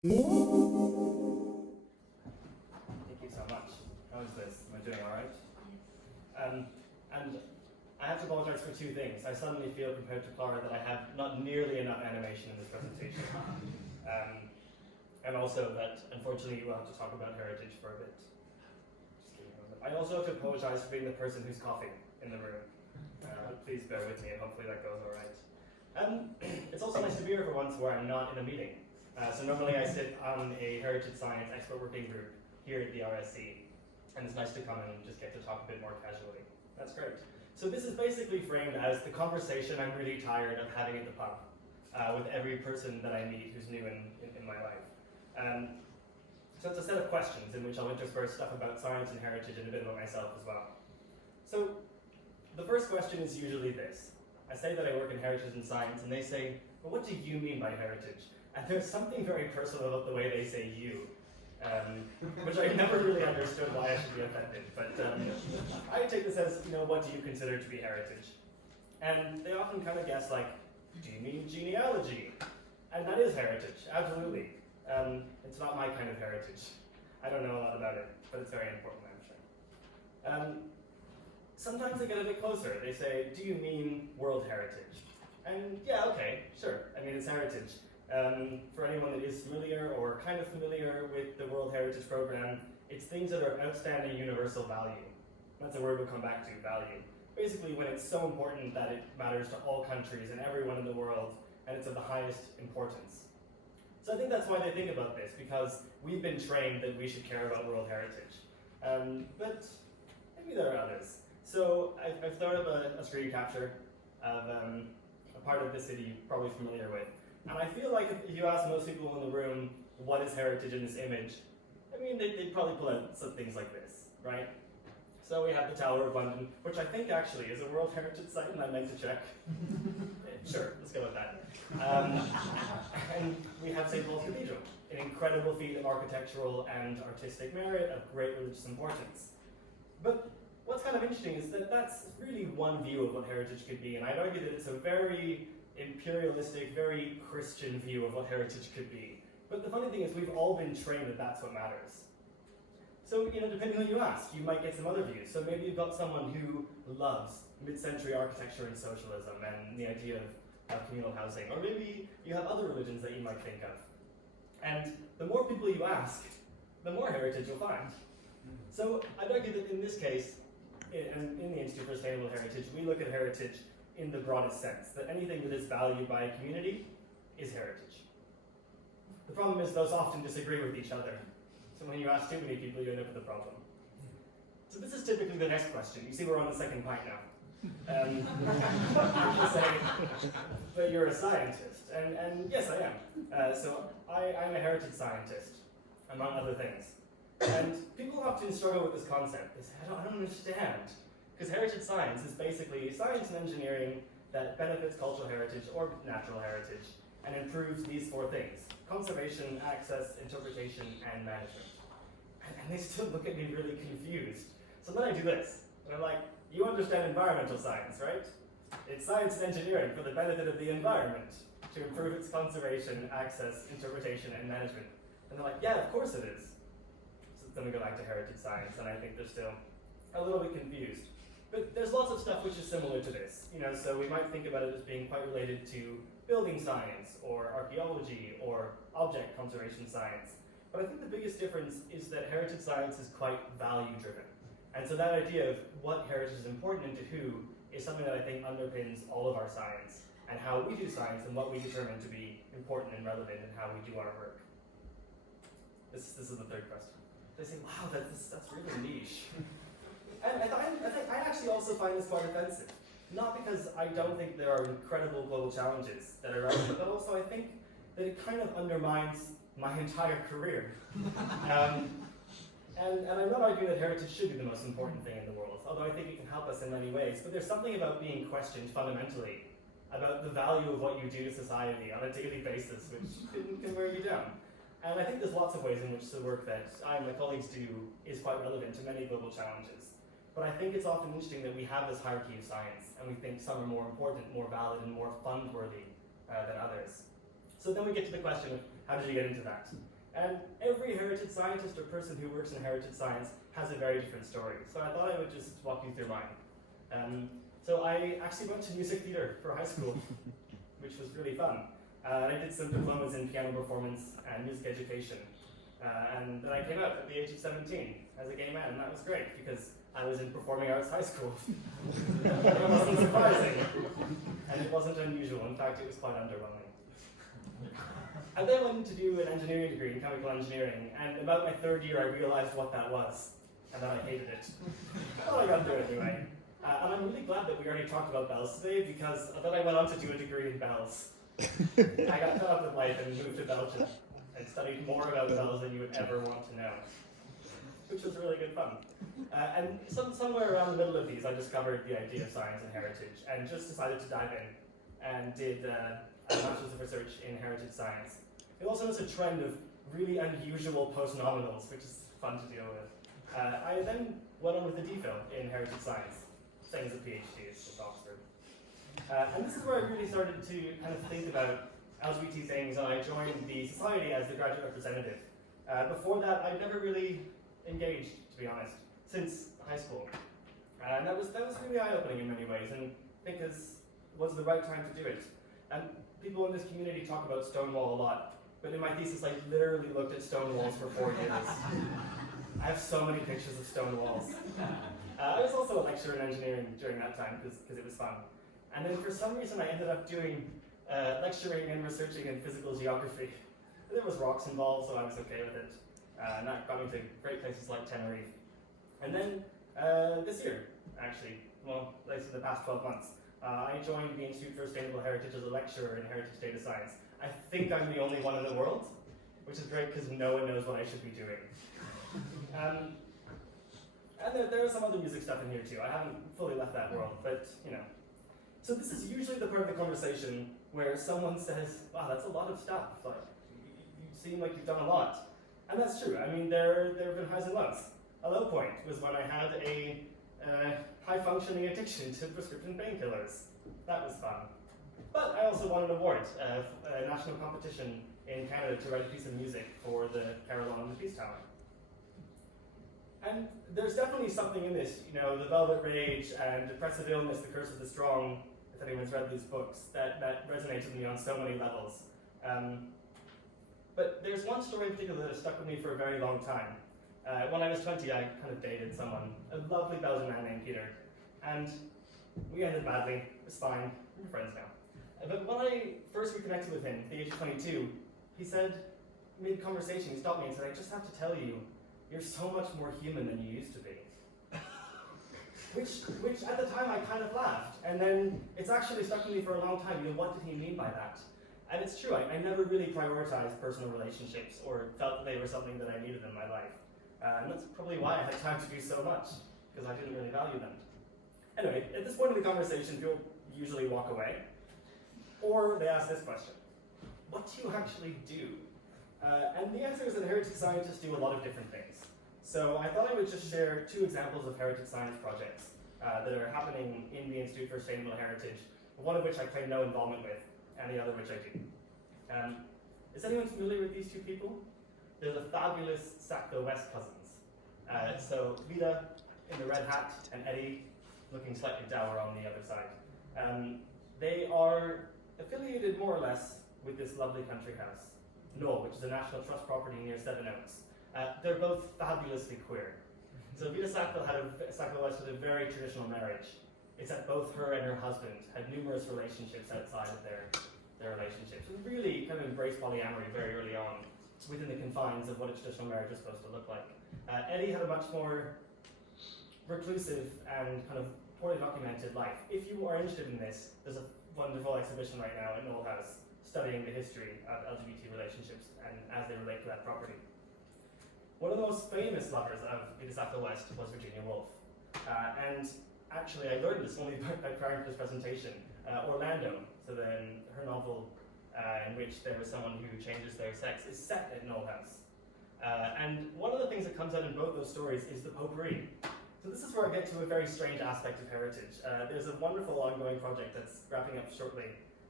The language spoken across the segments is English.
Thank you so much. How is this? Am I doing all right? And I have to apologize for two things. I suddenly feel, compared to Clara, that I have not nearly enough animation in this presentation. And also that, unfortunately, we'll have to talk about heritage for a bit. Just give me a moment. I also have to apologize for being the person who's coughing in the room. Please bear with me, and hopefully that goes all right. It's also nice to be here for once where I'm not in a meeting. So normally I sit on a heritage science expert working group here at the RSC, and it's nice to come and just get to talk a bit more casually. That's great. So this is basically framed as the conversation I'm really tired of having at the pub with every person that I meet who's new in my life. So it's a set of questions in which I'll intersperse stuff about science and heritage and a bit about myself as well. So the first question is usually this. I say that I work in heritage and science, and they say, well, what do you mean by heritage? And there's something very personal about the way they say you, which I never really understood why I should be offended. But I take this as, what do you consider to be heritage? And they often kind of guess, like, do you mean genealogy? And that is heritage, absolutely. It's not my kind of heritage. I don't know a lot about it, but it's very important, I'm sure. Sometimes they get a bit closer. They say, do you mean world heritage? And yeah, okay, sure. I mean, it's heritage. For anyone that is familiar or kind of familiar with the World Heritage Program, it's things that are outstanding universal value. That's a word we'll come back to, value. Basically, when it's so important that it matters to all countries and everyone in the world, and it's of the highest importance. So I think that's why they think about this, because we've been trained that we should care about world heritage. But maybe there are others. So I've thrown up a screen capture of a part of the city you're probably familiar with. And I feel like if you ask most people in the room, what is heritage in this image, I mean, they'd probably pull out some things like this, right? So we have the Tower of London, which I think actually is a World Heritage Site, and I meant to check. Sure, let's go with that. And we have St. Paul's Cathedral, an incredible feat of architectural and artistic merit of great religious importance. But what's kind of interesting is that that's really one view of what heritage could be, and I'd argue that it's a very imperialistic, very Christian view of what heritage could be. But the funny thing is we've all been trained that that's what matters. So, depending on who you ask, you might get some other views. So maybe you've got someone who loves mid-century architecture and socialism and the idea of communal housing. Or maybe you have other religions that you might think of. And the more people you ask, the more heritage you'll find. So I'd argue that in this case, in the Institute for Sustainable Heritage, we look at heritage in the broadest sense, that anything that is valued by a community is heritage. The problem is those often disagree with each other. So when you ask too many people, you end up with a problem. So this is typically the next question. You see we're on the second pint now. People say, but you're a scientist. And yes, I am. So I'm a heritage scientist, among other things. And people often struggle with this concept. They say, I don't understand. Because heritage science is basically science and engineering that benefits cultural heritage or natural heritage and improves these four things: conservation, access, interpretation, and management. And they still look at me really confused. So then I do this. And I'm like, you understand environmental science, right? It's science and engineering for the benefit of the environment to improve its conservation, access, interpretation, and management. And they're like, yeah, of course it is. So then we go back to heritage science, and I think they're still a little bit confused. But there's lots of stuff which is similar to this. So we might think about it as being quite related to building science, or archaeology, or object conservation science. But I think the biggest difference is that heritage science is quite value-driven. And so that idea of what heritage is important and to who is something that I think underpins all of our science, and how we do science and what we determine to be important and relevant in how we do our work. This is the third question. They say, wow, that's really niche. And I actually also find this quite offensive. Not because I don't think there are incredible global challenges that are relevant, but also I think that it kind of undermines my entire career. And I'm not arguing that heritage should be the most important thing in the world, although I think it can help us in many ways. But there's something about being questioned fundamentally about the value of what you do to society on a daily basis, which can wear you down. And I think there's lots of ways in which the work that I and my colleagues do is quite relevant to many global challenges. But I think it's often interesting that we have this hierarchy of science, and we think some are more important, more valid, and more fund-worthy than others. So then we get to the question of How did you get into that? And every heritage scientist or person who works in heritage science has a very different story. So I thought I would just walk you through mine. So I actually went to music theatre for high school, which was really fun. I did some diplomas in piano performance and music education. And then I came out at the age of 17 as a gay man, and that was great because I was in performing arts high school. It wasn't surprising, and it wasn't unusual. In fact, it was quite underwhelming. I then went to do an engineering degree in chemical engineering, and about my third year I realized what that was, and then I hated it. Well, I got to do it anyway. And I'm really glad that we already talked about bells today, because then I went on to do a degree in bells. I got fed up with life and moved to Belgium, and studied more about bells than you would ever want to know, which was really good fun. And somewhere around the middle of these, I discovered the idea of science and heritage, and just decided to dive in, and did a Bachelor's of Research in Heritage Science. It also has a trend of really unusual postnominals, which is fun to deal with. I then went on with a DPhil in Heritage Science, same as a PhD, it's just Oxford. And this is where I really started to kind of think about LGBT things, and I joined the society as the graduate representative. Before that, I'd never really engaged, to be honest, since high school. And that was really eye-opening in many ways, and I think it was the right time to do it. And people in this community talk about Stonewall a lot, but in my thesis I literally looked at Stonewalls for 4 years. I have so many pictures of Stonewalls. I was also a lecturer in engineering during that time because it was fun. And then for some reason I ended up doing lecturing and researching in physical geography. There was rocks involved, so I was okay with it. And that got me to great places like Tenerife. And then this year, actually, well, like in the past 12 months, I joined the Institute for Sustainable Heritage as a lecturer in heritage data science. I think I'm the only one in the world, which is great because no one knows what I should be doing. And there is some other music stuff in here too. I haven't fully left that world, but you know. So this is usually the part of the conversation where someone says, wow, that's a lot of stuff. Like, you seem like you've done a lot. And that's true. I mean, there have been highs and lows. A low point was when I had a high-functioning addiction to prescription painkillers. That was fun. But I also won an award, a national competition in Canada to write a piece of music for the Carillon and the Peace Tower. And there's definitely something in this, you know, the Velvet Rage and Depressive Illness, The Curse of the Strong, if anyone's read these books, that resonates with me on so many levels. But there's one story in particular that has stuck with me for a very long time. When I was 20, I kind of dated someone, a lovely Belgian man named Peter, and we ended badly. It was fine. We're friends now. But when I first reconnected with him at the age of 22, he said, mid-conversation, he stopped me and said, I just have to tell you, you're so much more human than you used to be. Which at the time I kind of laughed, and then it's actually stuck with me for a long time. You know, what did he mean by that? And it's true, I never really prioritized personal relationships or felt that they were something that I needed in my life. And that's probably why I had time to do so much, because I didn't really value them. Anyway, at this point in the conversation, people usually walk away, or they ask this question: what do you actually do? And the answer is that heritage scientists do a lot of different things. So I thought I would just share 2 examples of heritage science projects that are happening in the Institute for Sustainable Heritage, one of which I claim no involvement with, and the other which I do. Is anyone familiar with these 2 people? They're the fabulous Sackville West cousins. So Vida in the red hat and Eddie looking slightly dour on the other side. They are affiliated more or less with this lovely country house, Knoll, which is a National Trust property near Sevenoaks. They're both fabulously queer. So Vida Sackville West had a very traditional marriage, except both her and her husband had numerous relationships outside of their relationships, and really kind of embraced polyamory very early on, within the confines of what a traditional marriage is supposed to look like. Eddie had a much more reclusive and kind of poorly documented life. If you are interested in this, there's a wonderful exhibition right now at Knoll House studying the history of LGBT relationships and as they relate to that property. One of the most famous lovers of Vida Sackville West was Virginia Woolf. And actually I learned this only prior to this presentation. Orlando, so then her novel in which there is someone who changes their sex, is set at Knoll House. And one of the things that comes out in both those stories is the potpourri. So this is where I get to a very strange aspect of heritage. There's a wonderful ongoing project that's wrapping up shortly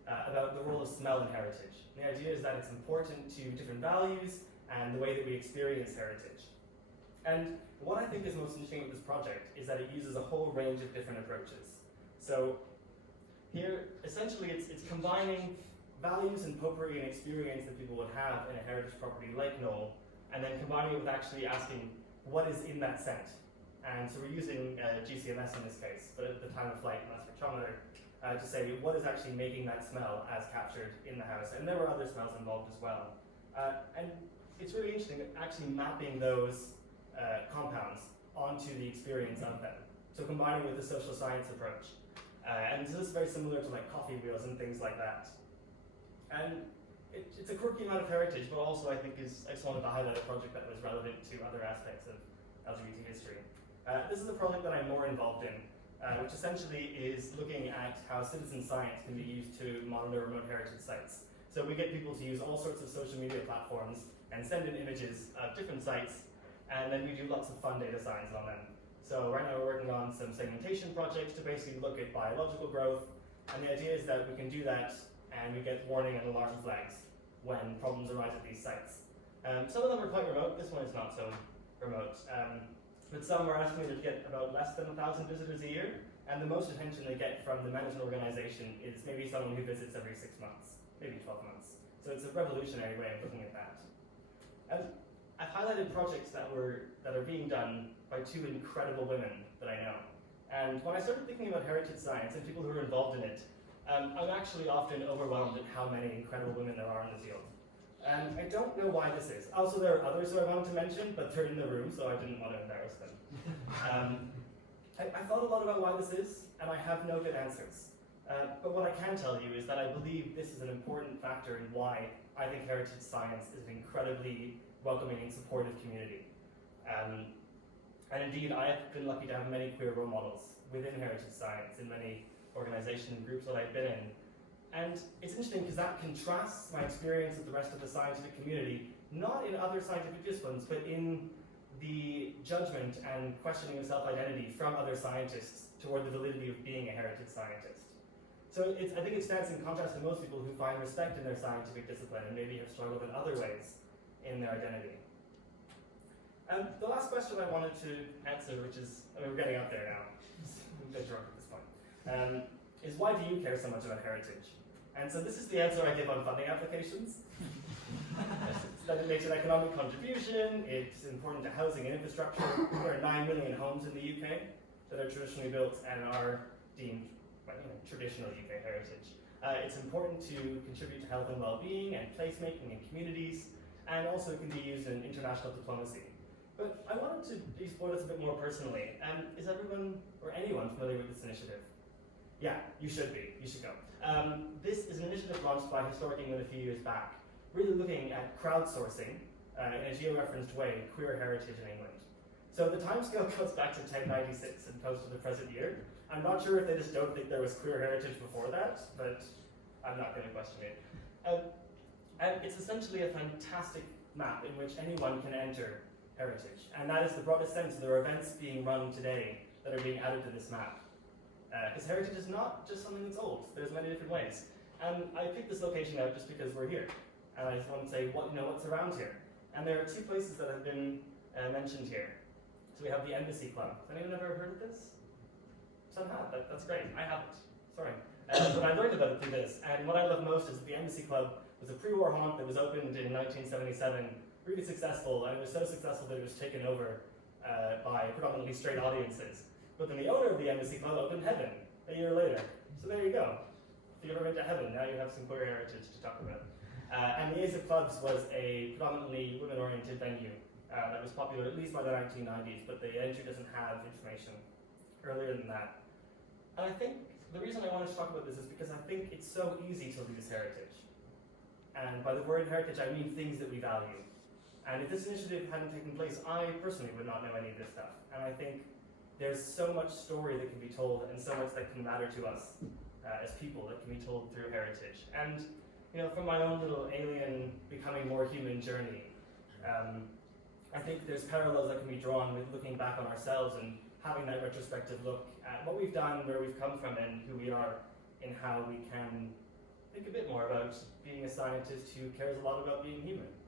about the role of smell in heritage. The idea is that it's important to different values and the way that we experience heritage. And what I think is most interesting with this project is that it uses a whole range of different approaches. So here, essentially, it's combining values and potpourri and experience that people would have in a heritage property like Knoll, and then combining it with actually asking what is in that scent. And so we're using GCMS in this case, but at the time of flight, mass spectrometer, to say what is actually making that smell as captured in the house. And there were other smells involved as well. And it's really interesting actually mapping those compounds onto the experience of them. So combining with the social science approach. And this is very similar to like coffee wheels and things like that. And it's a quirky amount of heritage, but also I think I just wanted to highlight a project that was relevant to other aspects of LGBT history. This is a project that I'm more involved in, which essentially is looking at how citizen science can be used to monitor remote heritage sites. So we get people to use all sorts of social media platforms and send in images of different sites, and then we do lots of fun data science on them. So right now we're working on some segmentation projects to basically look at biological growth, and the idea is that we can do that and we get warning and alarm flags when problems arise at these sites. Some of them are quite remote, this one is not so remote. But some are estimated to get about less than 1,000 visitors a year, and the most attention they get from the management organization is maybe someone who visits every 6 months, maybe 12 months. So it's a revolutionary way of looking at that. I've highlighted projects that are being done by two incredible women that I know. And when I started thinking about heritage science and people who are involved in it, I'm actually often overwhelmed at how many incredible women there are in the field. And I don't know why this is. Also, there are others who I wanted to mention, but they're in the room, so I didn't want to embarrass them. I thought a lot about why this is, and I have no good answers. But what I can tell you is that I believe this is an important factor in why I think heritage science is an incredibly welcoming and supportive community. And indeed, I have been lucky to have many queer role models within heritage science in many organizations and groups that I've been in. And it's interesting because that contrasts my experience with the rest of the scientific community, not in other scientific disciplines, but in the judgment and questioning of self-identity from other scientists toward the validity of being a heritage scientist. So I think it stands in contrast to most people who find respect in their scientific discipline and maybe have struggled in other ways in their identity. The last question I wanted to answer, which is, we're getting up there now, I'm a bit drunk at this point, is why do you care so much about heritage? And so this is the answer I give on funding applications. That it makes an economic contribution, it's important to housing and infrastructure. There are 9 million homes in the UK that are traditionally built and are deemed traditional UK heritage. It's important to contribute to health and well-being and placemaking in communities, and also can be used in international diplomacy. But I wanted to explore this a bit more personally. Is everyone or anyone familiar with this initiative? Yeah, you should be. You should go. This is an initiative launched by Historic England a few years back, really looking at crowdsourcing in a geo-referenced way queer heritage in England. So the timescale goes back to 1096 and post to the present year. I'm not sure if they just don't think there was queer heritage before that, but I'm not going to question it. And it's essentially a fantastic map in which anyone can enter heritage. And that is the broadest sense. There are events being run today that are being added to this map. Because heritage is not just something that's old. There's many different ways. And I picked this location out just because we're here. And I just want to say, what's around here? And there are two places that have been mentioned here. So we have the Embassy Club. Has anyone ever heard of this? Some have. That's great. I haven't. Sorry. But I learned about it through this. And what I love most is that the Embassy Club was a pre-war haunt that was opened in 1977, really successful, and it was so successful that it was taken over by predominantly straight audiences. But then the owner of the Embassy Club opened Heaven a year later. So there you go. If you ever went to Heaven, now you have some queer heritage to talk about. And the Ace of Clubs was a predominantly women-oriented venue that was popular at least by the 1990s, but the entry doesn't have information earlier than that. And I think the reason I wanted to talk about this is because I think it's so easy to lose heritage. And by the word heritage, I mean things that we value. And if this initiative hadn't taken place, I personally would not know any of this stuff. And I think there's so much story that can be told and so much that can matter to us as people that can be told through heritage. And from my own little alien becoming more human journey, I think there's parallels that can be drawn with looking back on ourselves and having that retrospective look at what we've done, where we've come from, and who we are, and how we can think a bit more about being a scientist who cares a lot about being human.